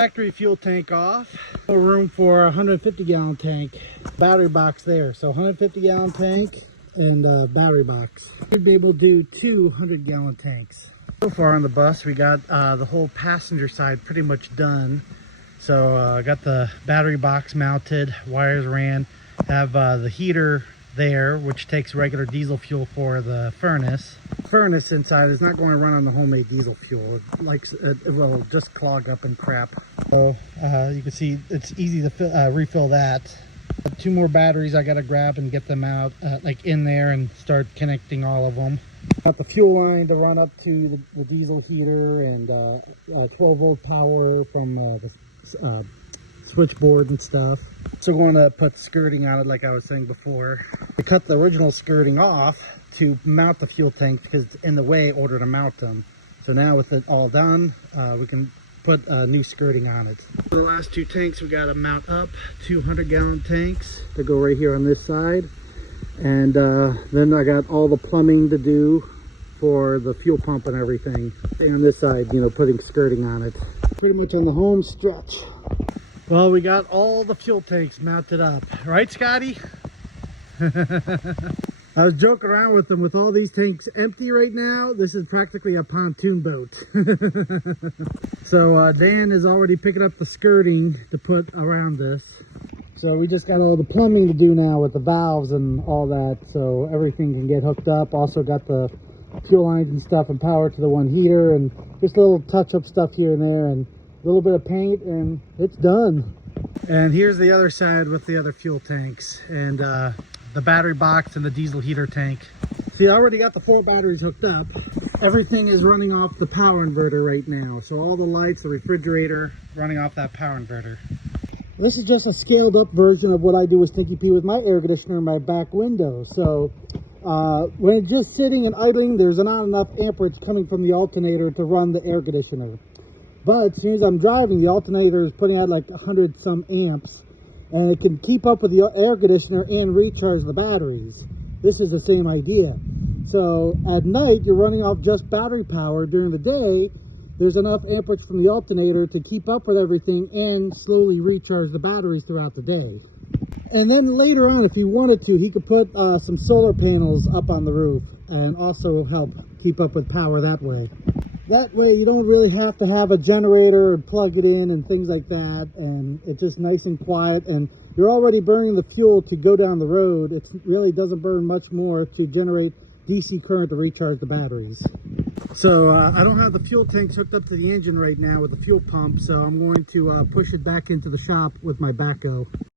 Factory fuel tank off. No room for a 150 gallon tank. Battery box there. So 150 gallon tank and a battery box. Should be able to do 200 gallon tanks. So far on the bus, we got the whole passenger side pretty much done. So I got the battery box mounted, wires ran, have the heater there, which takes regular diesel fuel for the furnace. Furnace inside is not going to run on the homemade diesel fuel. It will just clog up and crap. So you can see it's easy to refill that. 2 more batteries I got to grab and get them out like in there and start connecting all of them. Got the fuel line to run up to the diesel heater and 12 volt power from the switchboard and stuff. So going to put skirting on it like I was saying before. I cut the original skirting off to mount the fuel tank because it's in the way in order to mount them. So now with it all done, we can put new skirting on it. For the last 2 tanks we got to mount up, 200 gallon tanks to go right here on this side. And then I got all the plumbing to do for the fuel pump and everything. And on this side, you know, putting skirting on it. Pretty much on the home stretch. Well, we got all the fuel tanks mounted up. Right, Scotty? I was joking around with them. With all these tanks empty right now, this is practically a pontoon boat. So Dan is already picking up the skirting to put around this. So we just got all the plumbing to do now with the valves and all that, so everything can get hooked up. Also got the fuel lines and stuff and power to the one heater, and just a little touch-up stuff here and there, and a little bit of paint, and it's done. And here's the other side with the other fuel tanks and the battery box and the diesel heater tank. See, I already got the 4 batteries hooked up. Everything is running off the power inverter right now. So all the lights, the refrigerator, running off that power inverter. This is just a scaled up version of what I do with Stinky P with my air conditioner in my back window. So when it's just sitting and idling, there's not enough amperage coming from the alternator to run the air conditioner. But as soon as I'm driving, the alternator is putting out like 100 some amps, and it can keep up with the air conditioner and recharge the batteries. This is the same idea. So at night, you're running off just battery power. During the day, there's enough amperage from the alternator to keep up with everything and slowly recharge the batteries throughout the day. And then later on, if he wanted to, he could put some solar panels up on the roof and also help keep up with power that way. That way you don't really have to have a generator and plug it in and things like that, and it's just nice and quiet, and you're already burning the fuel to go down the road. It really doesn't burn much more to generate DC current to recharge the batteries. So I don't have the fuel tanks hooked up to the engine right now with the fuel pump, so I'm going to push it back into the shop with my backhoe.